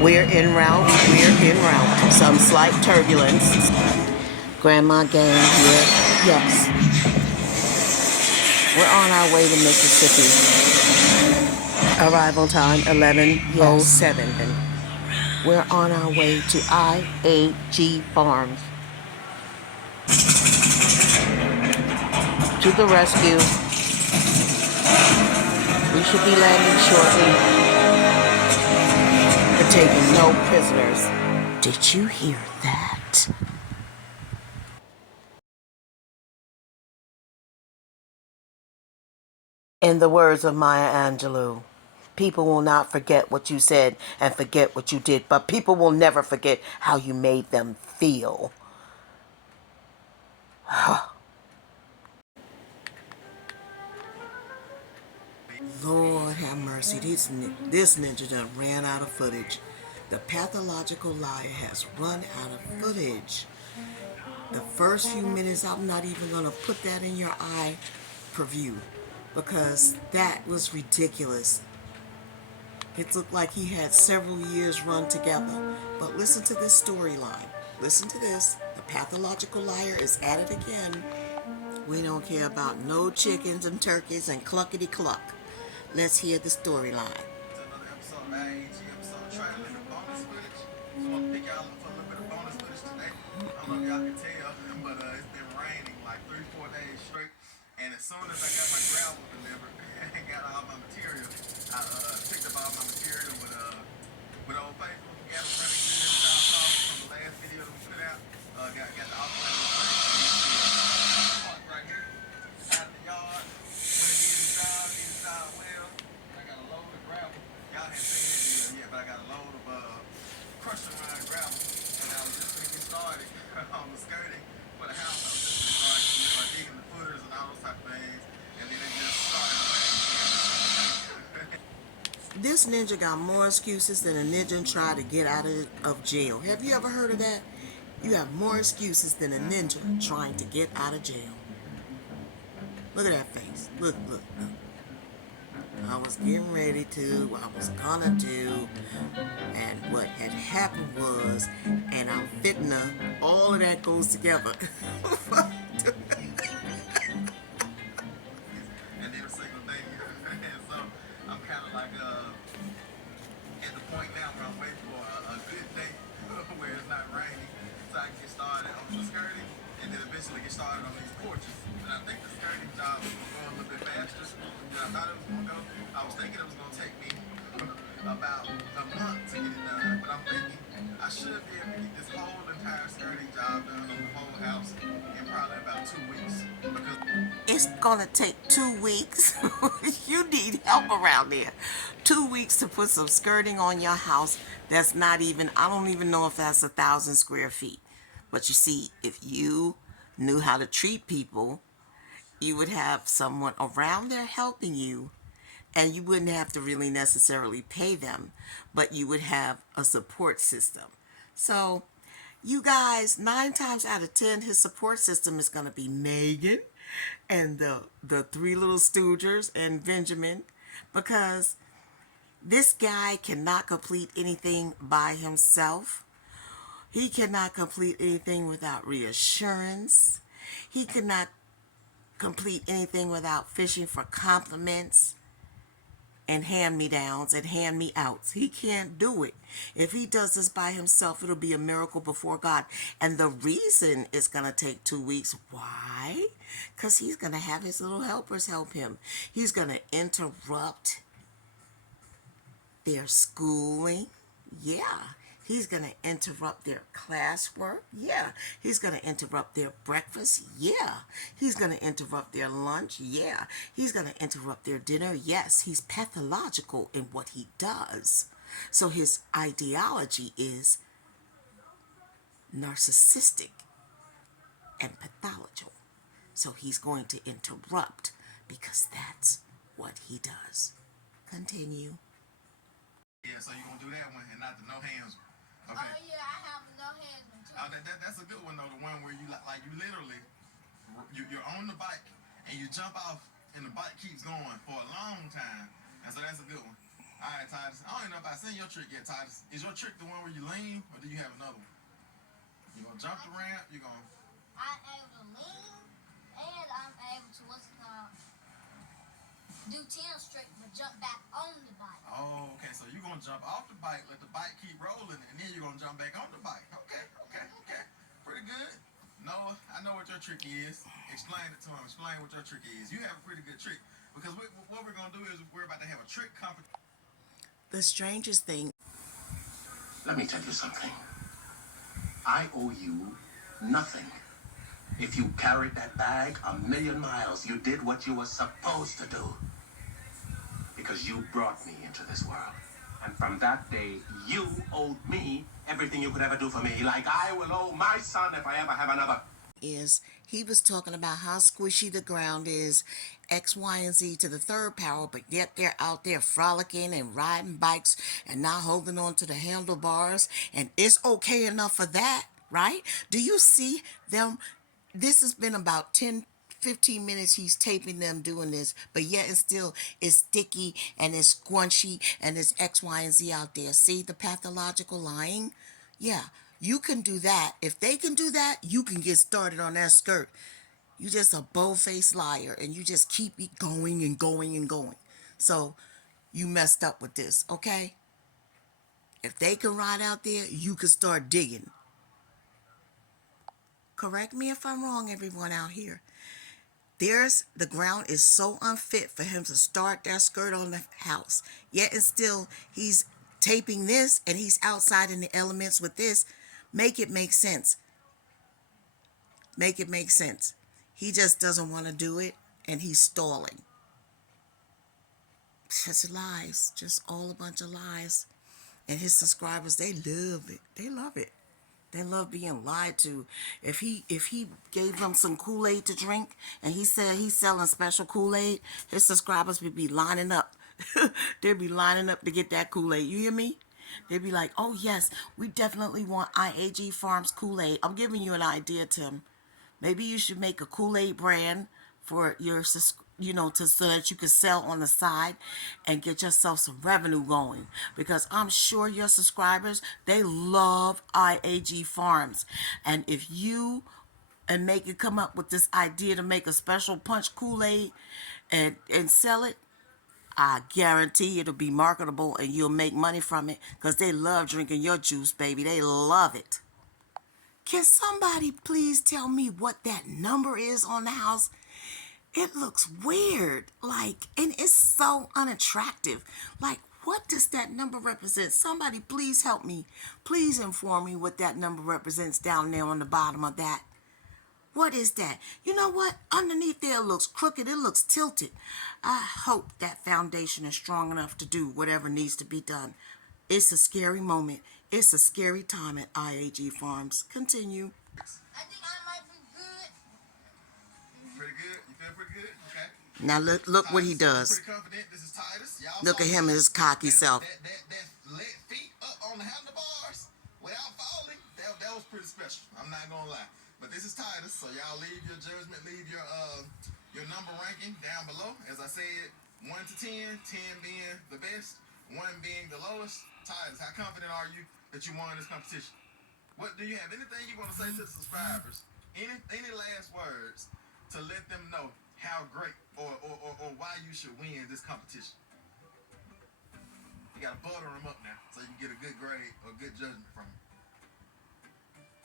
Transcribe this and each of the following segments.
We're en route. We're en route. Some slight turbulence. Grandma Gang here. Yes, we're on our way to Mississippi. Arrival time 11:07. We're on our way to IAG Farms. To the rescue. We should be landing shortly. We're taking no prisoners. Did you hear that? In the words of Maya Angelou, people will not forget what you said and forget what you did, but people will never forget how you made them feel. Lord have mercy, this ninja done ran out of footage. The pathological liar has run out of footage. The first few minutes, I'm not even going to put that in your eye per view because that was ridiculous. It looked like he had several years run together. But listen to this storyline. Listen to this. The pathological liar is at it again. We don't care about no chickens and turkeys and cluckety cluck. Let's hear the storyline. Another episode of IAG episode trailer and bonus footage. So I'm gonna pick y'all up for a little bit of bonus footage today. I don't know if y'all can tell, but it's been raining like 3-4 days straight. And as soon as I got my gravel delivered and got all my material, I picked up all my material with Old Faithful. Got it running good as y'all saw from the last video that we put out. Got the operator park right here out of the yard. When it did the job well. I got a load of gravel. Y'all haven't seen that video yet, but I got a load of crushed around gravel. And I was just going to get started on the skirting for the house. I was just going to start digging the footers and all those type of things. And then it just started raining. This ninja got more excuses than a ninja tried to get out of jail. Have you ever heard of that? You have more excuses than a ninja trying to get out of jail. Look at that face. Look. I was getting ready to, I was gonna do, and what had happened was, and I'm fitting to, all of that goes together. And every single thing. And so I'm kind of like at the point now where I'm waiting for a good day where it's not raining so I can get started on the skirting and then eventually get started on these porches. And I think the skirting job was going to go a little bit faster than I thought it was going to go. I was thinking it was going to take me about a month to get it done, but I'm thinking I should be able to get this whole entire skirting job done on the whole house in probably about 2 weeks. Because it's gonna take 2 weeks. You need help around there. 2 weeks to put some skirting on your house. That's not even, I don't even know if that's 1,000 square feet. But you see, if you knew how to treat people, you would have someone around there helping you, and you wouldn't have to really necessarily pay them, but you would have a support system. So, you guys, 9 times out of 10, his support system is going to be Megan and the three little stoogers and Benjamin, because this guy cannot complete anything by himself. He cannot complete anything without reassurance. He cannot complete anything without fishing for compliments and hand-me-downs and hand-me-outs. He can't do it. If he does this by himself, it'll be a miracle before God. And the reason it's going to take 2 weeks, why? Because he's going to have his little helpers help him. He's going to interrupt their schooling. Yeah. He's going to interrupt their classwork. Yeah. He's going to interrupt their breakfast. Yeah. He's going to interrupt their lunch. Yeah. He's going to interrupt their dinner. Yes. He's pathological in what he does. So his ideology is narcissistic and pathological. So he's going to interrupt because that's what he does. Continue. Yeah, so you're going to do that one and not the no hands one. Okay. Oh, yeah, I have a no hands one too. That's a good one, though. The one where you you literally, you're on the bike and you jump off and the bike keeps going for a long time. And so that's a good one. All right, Titus. I don't even know if I seen your trick yet, Titus. Is your trick the one where you lean, or do you have another one? You gonna jump the ramp? You gonna? I'm able to lean, and I'm able to do 10 straight, but jump back on the bike. Oh, okay. So you gonna jump off the bike, let the bike keep rolling, and then you're gonna jump back on the bike. Okay, okay, okay. Pretty good. Noah, I know what your trick is. Explain it to him. Explain what your trick is. You have a pretty good trick because what we're gonna do is we're about to have a trick competition. The strangest thing. Let me tell you something. I owe you nothing. If you carried that bag 1,000,000 miles, you did what you were supposed to do. Because you brought me into this world. And from that day, you owed me everything you could ever do for me, like I will owe my son if I ever have another. Is he was talking about how squishy the ground is, X, Y, and Z to the third power, but yet they're out there frolicking and riding bikes and not holding on to the handlebars, and it's okay enough for that, right? Do you see them? This has been about 10-15 minutes he's taping them doing this, but yet and still it's sticky and it's squunchy and it's X, Y, and Z out there. See the pathological lying? Yeah, you can do that. If they can do that, you can get started on that skirt. You just a bold-faced liar, and you just keep it going and going and going. So you messed up with this, okay? If they can ride out there, you can start digging. Correct me if I'm wrong, everyone out here. The ground is so unfit for him to start that skirt on the house. Yet and still he's taping this and he's outside in the elements with this. Make it make sense. Make it make sense. He just doesn't want to do it and he's stalling. Just lies. Just all a bunch of lies. And his subscribers, they love it. They love it. They love being lied to. If he gave them some Kool-Aid to drink and he said he's selling special Kool-Aid, his subscribers would be lining up. They'd be lining up to get that Kool-Aid. You hear me? They'd be like, oh yes, we definitely want IAG Farms Kool-Aid. I'm giving you an idea, Tim. Maybe you should make a Kool-Aid brand for your, so that you can sell on the side and get yourself some revenue going. Because I'm sure your subscribers, they love IAG Farms. And if you and make it come up with this idea to make a special punch Kool-Aid and sell it, I guarantee it'll be marketable and you'll make money from it because they love drinking your juice, baby. They love it. Can somebody please tell me what that number is on the house? It looks weird, and it's so unattractive. What does that number represent? Somebody please help me. Please inform me what that number represents down there on the bottom of that. What is that? You know what? Underneath there it looks crooked. It looks tilted. I hope that foundation is strong enough to do whatever needs to be done. It's a scary moment. It's a scary time at IAG Farms. Continue. I think I might be good. Pretty good? You feel pretty good? Okay. Now Look what he does. Pretty confident. This is Titus. Y'all look at him and his cocky self. That feet up on the handlebars without falling. That was pretty special. I'm not gonna lie. But this is Titus, so y'all leave your judgment, leave your number ranking down below. As I said, 1 to 10, 10 being the best, 1 being the lowest. Titus, how confident are you that you won this competition? What do you have? Anything you want to say to the subscribers? Any last words to let them know how great or why you should win this competition? You gotta butter them up now so you can get a good grade or good judgment from them.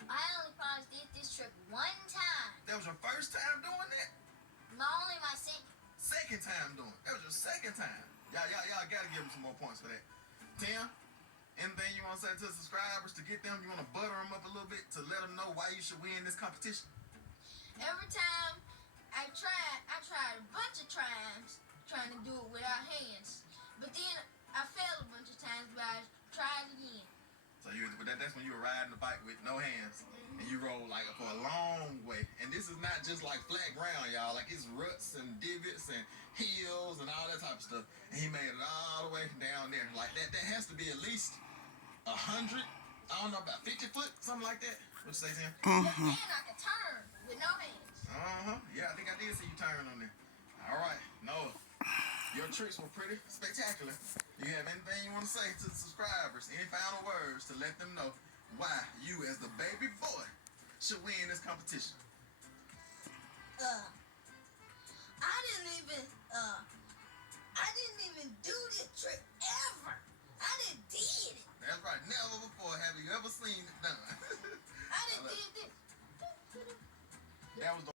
I only probably did this trick one time. That was your first time doing that? Not only my second. Second time doing it. That was your second time. Y'all gotta give them some more points for that. Tim, anything you want to say to the subscribers to get them? You want to butter them up a little bit to let them know why you should win this competition? Every time I tried a bunch of times trying to do it without hands. But then I failed a bunch of times, but I tried again. So that's when you were riding the bike with no hands, and you roll for a long way. And this is not just flat ground, y'all. It's ruts and divots and hills and all that type of stuff. And he made it all the way down there. That has to be at least 100. I don't know, about 50 foot, something like that. What you say, Tim? And I could turn with no hands. Yeah, I think I did see you turn on there. All right, Noah. Your tricks were pretty spectacular. Do you have anything you want to say to the subscribers? Any final words to let them know why you, as the baby boy, should win this competition? I didn't even do this trick ever. I didn't did it. That's right. Never before have you ever seen it done. I didn't did this. That was the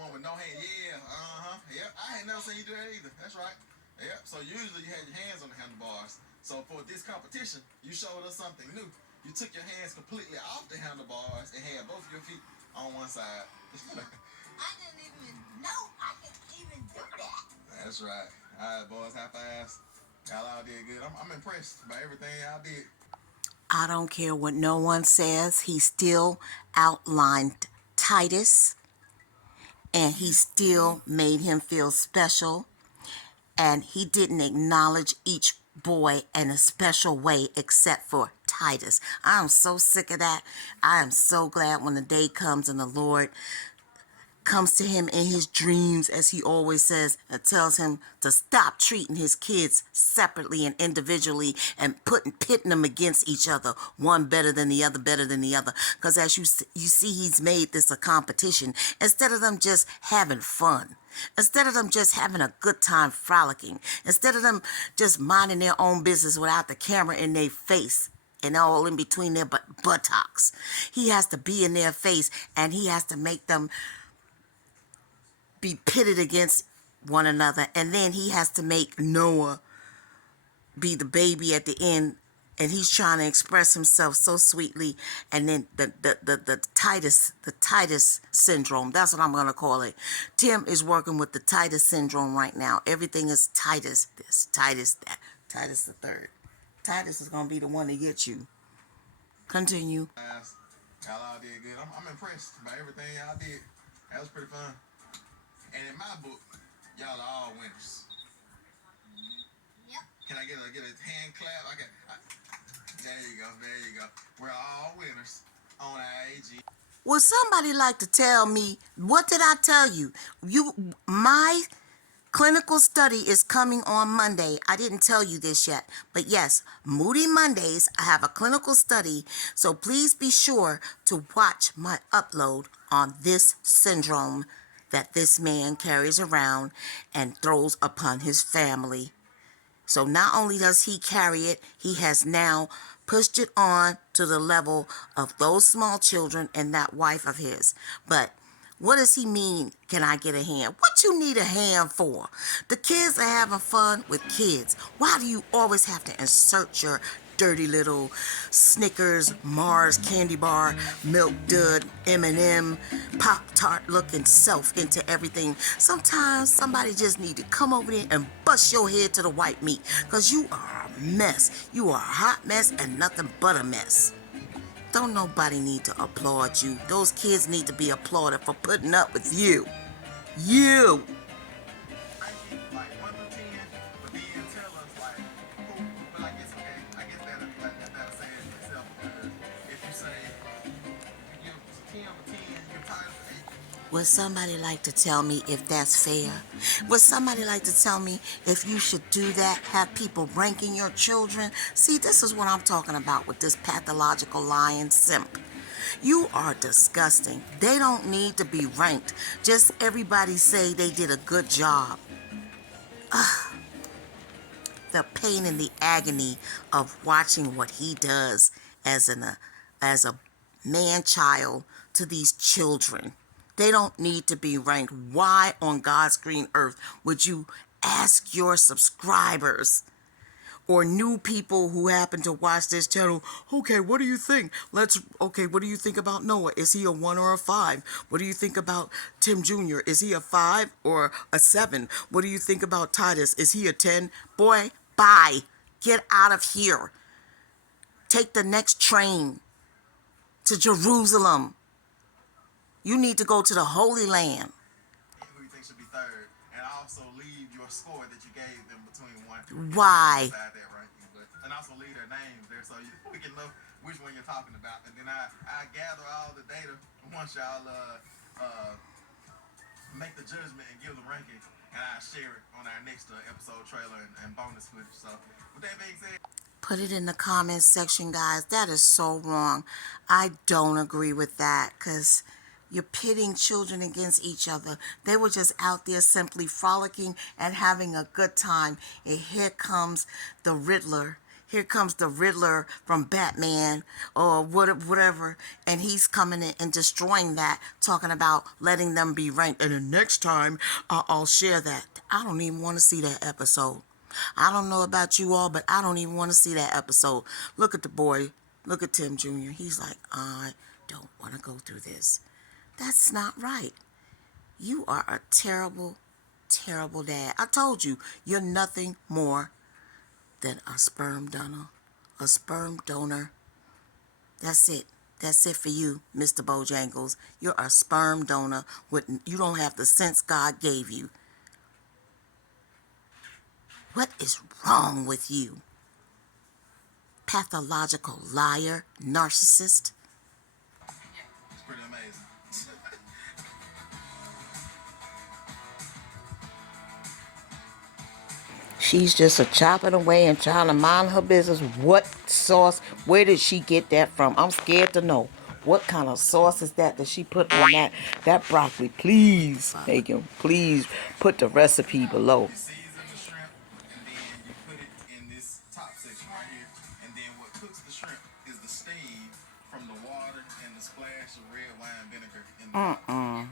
one with no hand. Yeah, Yep, I ain't never seen you do that either. That's right. Yep. So usually you had your hands on the handlebars. So for this competition, you showed us something new. You took your hands completely off the handlebars and had both your feet on one side. I didn't even know I could even do that. That's right. All right, boys, high fives. Y'all all did good. I'm impressed by everything y'all did. I don't care what no one says. He still outlined Titus, and he still made him feel special, and he didn't acknowledge each boy in a special way except for Titus. I'm so sick of that. I am so glad when the day comes and the Lord comes to him in his dreams, as he always says, and tells him to stop treating his kids separately and individually and pitting them against each other, one better than the other, better than the other. Because as you see, he's made this a competition instead of them just having fun. Instead of them just having a good time frolicking. Instead of them just minding their own business without the camera in their face and all in between their buttocks. He has to be in their face, and he has to make them be pitted against one another, and then he has to make Noah be the baby at the end, and he's trying to express himself so sweetly, and then the Titus syndrome, that's what I'm gonna call it. Tim is working with the Titus syndrome right now. Everything is Titus this, Titus that, Titus the third. Titus is gonna be the one to get you. Continue. Y'all all did good. I'm impressed by everything y'all did. That was pretty fun. And in my book, y'all are all winners. Yep. Can I get a hand clap? There you go. There you go. We're all winners on IAG. Would somebody like to tell me, what did I tell you? My clinical study is coming on Monday. I didn't tell you this yet, but yes, Moody Mondays, I have a clinical study, so please be sure to watch my upload on this syndrome that this man carries around and throws upon his family. So not only does he carry it, he has now pushed it on to the level of those small children and that wife of his. But what does he mean, can I get a hand? What you need a hand for? The kids are having fun with kids. Why do you always have to insert your dirty little Snickers, Mars candy bar, Milk Dud, M&M, Pop-Tart looking self into everything? Sometimes somebody just need to come over there and bust your head to the white meat, because you are a mess. You are a hot mess and nothing but a mess. Don't nobody need to applaud you. Those kids need to be applauded for putting up with you. You. Like 1 through 10, but then tell us like who. But I guess okay, I guess that'll say it itself, because if you say you give 10 for 10, you're tired of 8. Would somebody like to tell me if that's fair? Would somebody like to tell me if you should do that, have people ranking your children? See, this is what I'm talking about with this pathological lying simp. You are disgusting. They don't need to be ranked. Just everybody say they did a good job. The pain and the agony of watching what he does as a man-child to these children. They don't need to be ranked. Why on God's green earth would you ask your subscribers or new people who happen to watch this channel, okay, what do you think? What do you think about Noah? Is he a 1 or a 5? What do you think about Tim Jr.? Is he a 5 or a 7? What do you think about Titus? Is he a 10? Boy, bye. Get out of here. Take the next train to Jerusalem. You need to go to the Holy Land. Who you think should be third? score that you gave them between one. Why? Inside that ranking, but and also leave their names there so we can know which one you're talking about, and then I gather all the data once y'all make the judgment and give the ranking, and I share it on our next episode trailer and bonus footage. So with that being said. Put it in the comments section, guys. That is so wrong. I don't agree with that because you're pitting children against each other. They were just out there simply frolicking and having a good time. And here comes the Riddler. Here comes the Riddler from Batman or whatever. And he's coming in and destroying that, talking about letting them be ranked. And the next time, I'll share that. I don't even want to see that episode. I don't know about you all, but I don't even want to see that episode. Look at the boy. Look at Tim Jr. He's like, I don't want to go through this. That's not right. You are a terrible, terrible dad. I told you, you're nothing more than a sperm donor. A sperm donor. That's it. That's it for you, Mr. Bojangles. You're a sperm donor. You don't have the sense God gave you. What is wrong with you? Pathological liar, narcissist. It's pretty amazing. She's just a chopping away and trying to mind her business. What sauce? Where did she get that from? I'm scared to know. What kind of sauce is that she put on that broccoli? Please, Megan, please put the recipe below. You season the shrimp, and then you put it in this top section right here. And then what cooks the shrimp is the steam from the water and the splash of red wine vinegar in the water.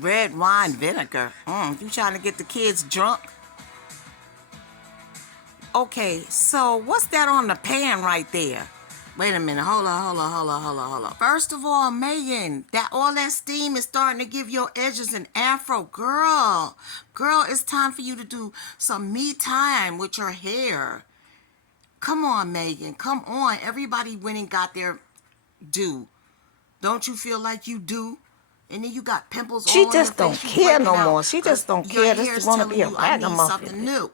Red wine vinegar. You trying to get the kids drunk? Okay, so what's that on the pan right there? Wait a minute. Hold on. First of all, Megan, all that steam is starting to give your edges an afro. Girl, it's time for you to do some me time with your hair. Come on, Megan. Come on. Everybody went and got their due. Don't you feel like you do? And then you got pimples all on your face. She just don't care no more. She just don't care. Just want to be a ragamuffin. Something new.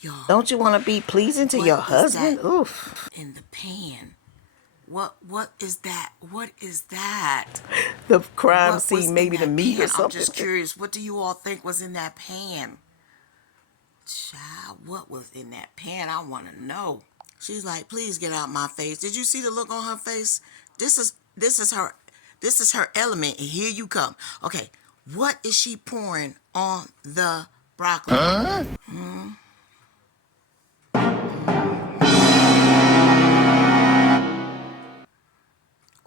Y'all, don't you want to be pleasing to your husband? Oof. In the pan. What is that? What is that? The crime scene, maybe the meat or something. I'm just curious. What do you all think was in that pan? Child, what was in that pan? I want to know. She's like, please get out my face. Did you see the look on her face? This is her element, and here you come. Okay, what is she pouring on the broccoli?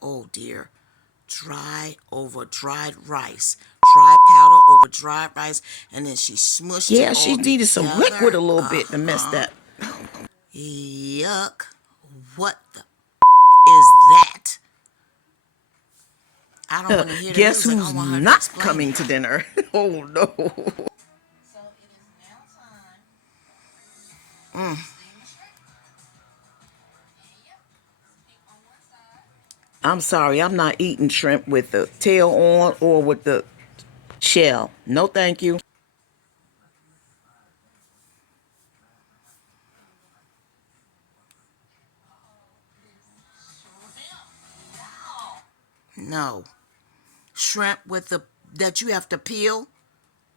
Oh dear. Dry over dried rice. Dry powder over dried rice. And then she smushed it all Yeah, she needed some together. liquid a little bit to mess that. Yuck. What the is that? I don't want to hear the Guess music. who's I want her to not explain coming it. to dinner? Oh no. So it is now time. Steam the shrimp. Yep. Pink on one side. I'm sorry, I'm not eating shrimp with the tail on or with the shell. No, thank you. No. Shrimp with that you have to peel?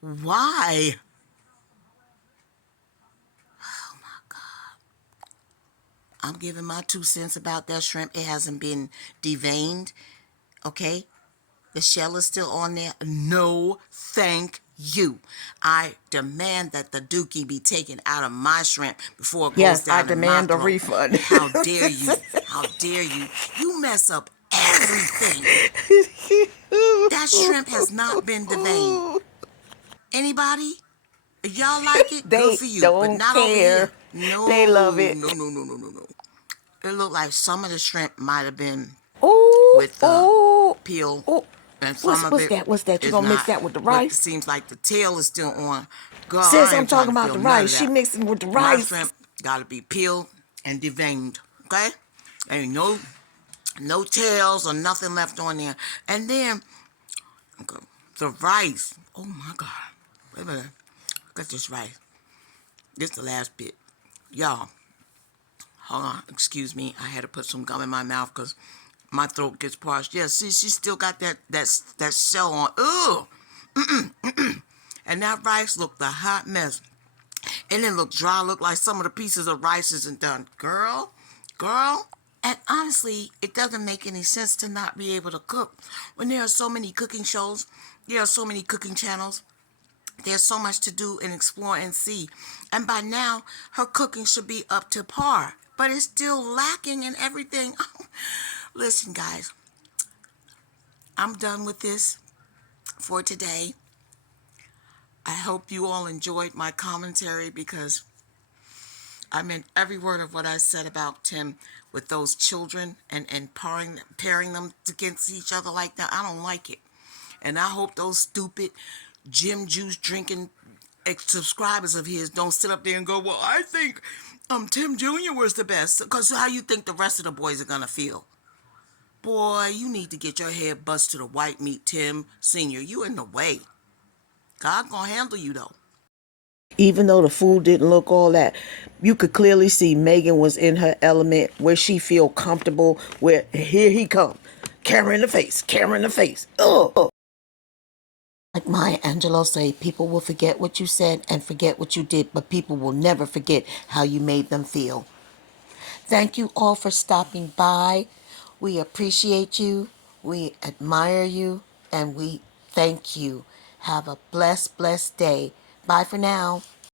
Why? Oh my God. I'm giving my 2 cents about that shrimp. It hasn't been deveined. Okay? The shell is still on there. No, thank you. I demand that the dookie be taken out of my shrimp before it goes Yes, down I in my demand a throat. refund. How dare you? How dare you? You mess up everything. That shrimp has not been deveined. Anybody? If y'all like it, They good for you. don't But not care. over here. No. They love it. No. It looked like some of the shrimp might have been Ooh, with the peel. ooh. And some What's of it that? What's that? You is gonna mix not, that with the but rice? It seems like the tail is still on. God, Sis, I I'm ain't talking trying to about the feel none of rice. She that. mixing with the My rice. shrimp gotta be peeled and deveined. Okay? Ain't no tails or nothing left on there. And then okay, the rice. Oh my God. Wait a minute. Look at this rice. This is the last bit. Y'all, hold on. Excuse me. I had to put some gum in my mouth because my throat gets parched. Yeah, see, she still got that shell on. Ugh. And that rice looked a hot mess. And it looked dry. Looked like some of the pieces of rice isn't done. Girl. And honestly, it doesn't make any sense to not be able to cook. When there are so many cooking shows, there are so many cooking channels, there's so much to do and explore and see. And by now, her cooking should be up to par. But it's still lacking in everything. Listen, guys, I'm done with this for today. I hope you all enjoyed my commentary because I meant every word of what I said about Tim with those children and pairing them against each other like that. I don't like it. And I hope those stupid gym juice drinking subscribers of his don't sit up there and go, well, I think Tim Jr. was the best. Because how you think the rest of the boys are going to feel? Boy, you need to get your head bust to the white meat, Tim Sr. You in the way. God gonna handle you, though. Even though the food didn't look all that, you could clearly see Megan was in her element where she feel comfortable, where here he come. Camera in the face, camera in the face. Ugh. Like Maya Angelou say, people will forget what you said and forget what you did, but people will never forget how you made them feel. Thank you all for stopping by. We appreciate you, we admire you, and we thank you. Have a blessed day. Bye for now.